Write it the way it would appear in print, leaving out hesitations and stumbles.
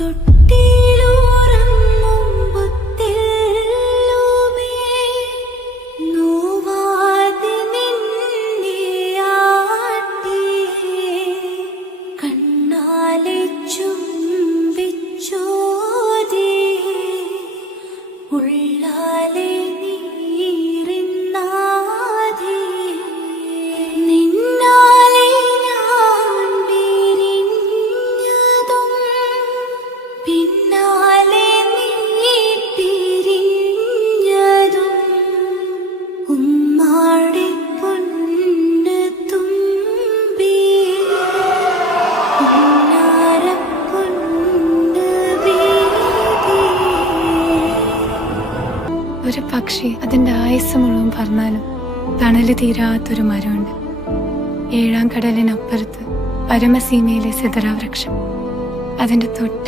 തൊട്ടിലുറങ്ങും പുത്തിലുമേ നോവാതെ നിന്നെ ആട്ടി കണ്ണാലെ ചുംബിച്ചോതി ഉള്ളാലെ നീറിന്നാതി നിന്നാലെ ഞാൻ പിരിഞ്ഞതും പിന്നാലെ നീ പിരിഞ്ഞതും ഉമ്മാടെ പൊന്ന് തുമ്പി ഉന്നാരപ്പൊന്ന് വീതി. ഒരു പക്ഷി അതിന്റെ ആയുസ് മുഴുവൻ പറഞ്ഞാലും തണല് തീരാത്തൊരു മരമുണ്ട്. 7-ാം കടലിനപ്പുറത്ത് പരമസീമയിലെ സിതറ വൃക്ഷം. അതിന്റെ തൊട്ട